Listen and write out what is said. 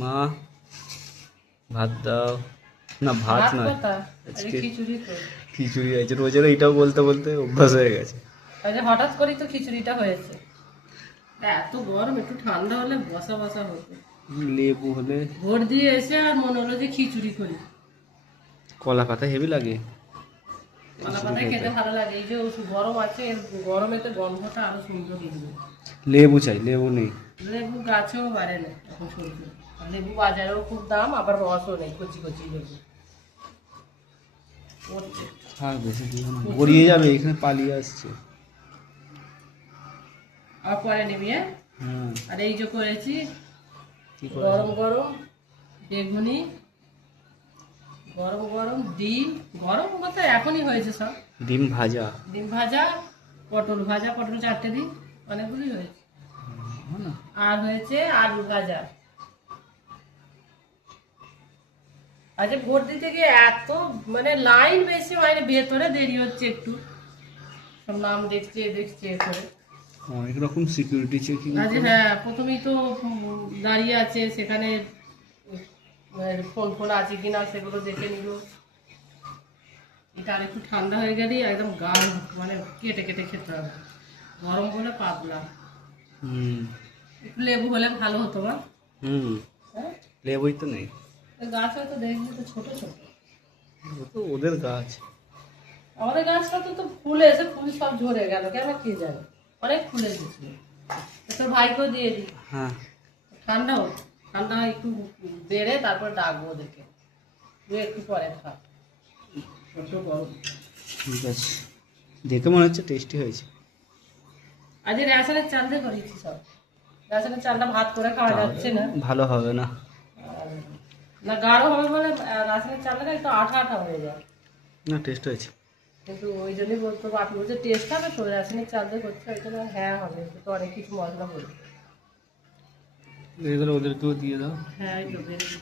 মা ভাত দাও। না ভাত নয়, আজকে খিচুড়ি আছে। রোজের এইটাও বলতে বলতে অভ্যাস হয়ে গেছে। হঠাৎ করেই তো খিচুড়িটা হয়েছে। এত গরম, একটু ঠান্ডা হলে বসা বসা হতো। লেবু হলে ভোর দিয়ে এসে আর মনে হলো যে খিচুড়ি করি। কলা পাতা হেভি লাগে, কলা পাতায় খেতে ভালো লাগে। এই যে গরম আছে, গরমেতে গন্ধটা আরো সুন্দর লাগবে। লেবু চাই, লেবু নেই। লেবু গাছেও বাড়ে না এখন সবজি। লেবু বাজারেও খুব দাম, আবার রসও নেই, কচি কচি লেবু। থাক বেশি দিও না, গড়িয়ে যাবে, এখানে পালিয়ে আসছে। আর পরে নিবি। হ্যাঁ, আর এই যে করেছি কি করে গরম গরম বেগুনি, গরম গরম ডিম। গরম মতো এখনই হয়েছে সব। ডিম ভাজা, ডিম ভাজা, পটল ভাজা, পটল 4টে দিন, অনেকগুলি হয়েছে। আর হয়েছে আলু ভাজা। আচ্ছা, ভোট দিতে গিয়ে এত মানে লাইন বেশি, মানে ভেতরে দেরি হচ্ছে একটু। সব নাম দেখছে দেখছে করে। অনেক রকম সিকিউরিটি চেকিং। আচ্ছা হ্যাঁ, প্রথমেই তো দাঁড়িয়ে আছে সেখানে, ফোন ফোন আছে কিনা সেগুলো দেখে নিল। এটা আর একটু ঠান্ডা হয়ে গেলেই একদম গাল মানে কেটে কেটে খেতে হবে। গরম হলে পাতলা। একটু লেবু হলে ভালো হতো না? হ্যাঁ, লেবুই তো নেই। গাছ হয়তো দেখবি তো ছোট ছোট। তো ওদের গাছ। আমাদের গাছটা তো ফুল এসে ফুল সব ঝরে গেল, কেন কি জানি। অনেক ফুল এসেছিল। তোর ভাইকেও দিয়ে দিই। হ্যাঁ, ঠান্ডা হোক, ঠান্ডা একটু বেড়ে তারপর ডাকবো ওদেরকে। তুই একটু পরে খা। ঠিক আছে, দেখে মনে হচ্ছে টেস্টি হয়েছে। আজ রেশনের চাল দিয়ে করেছি সব। রেশনের চালটা ভাত করে খাওয়া যাচ্ছে না। ভালো হবে না। না গাঢ় হবে বলে রেশনের চালটা একটু আঠা আঠা হয়ে যায়। না, টেস্ট হয়েছে। কিন্তু ওই জন্যই বলতো, আপনি বলছে টেস্ট হবে তো, রেশনের চাল দিয়ে করছে, ওই জন্য হ্যাঁ হবে, তো অনেক কিছু মশলা পড়বে। এগুলো ওদেরকেও দিয়ে দাও। হ্যাঁ, এই তো বেরিয়ে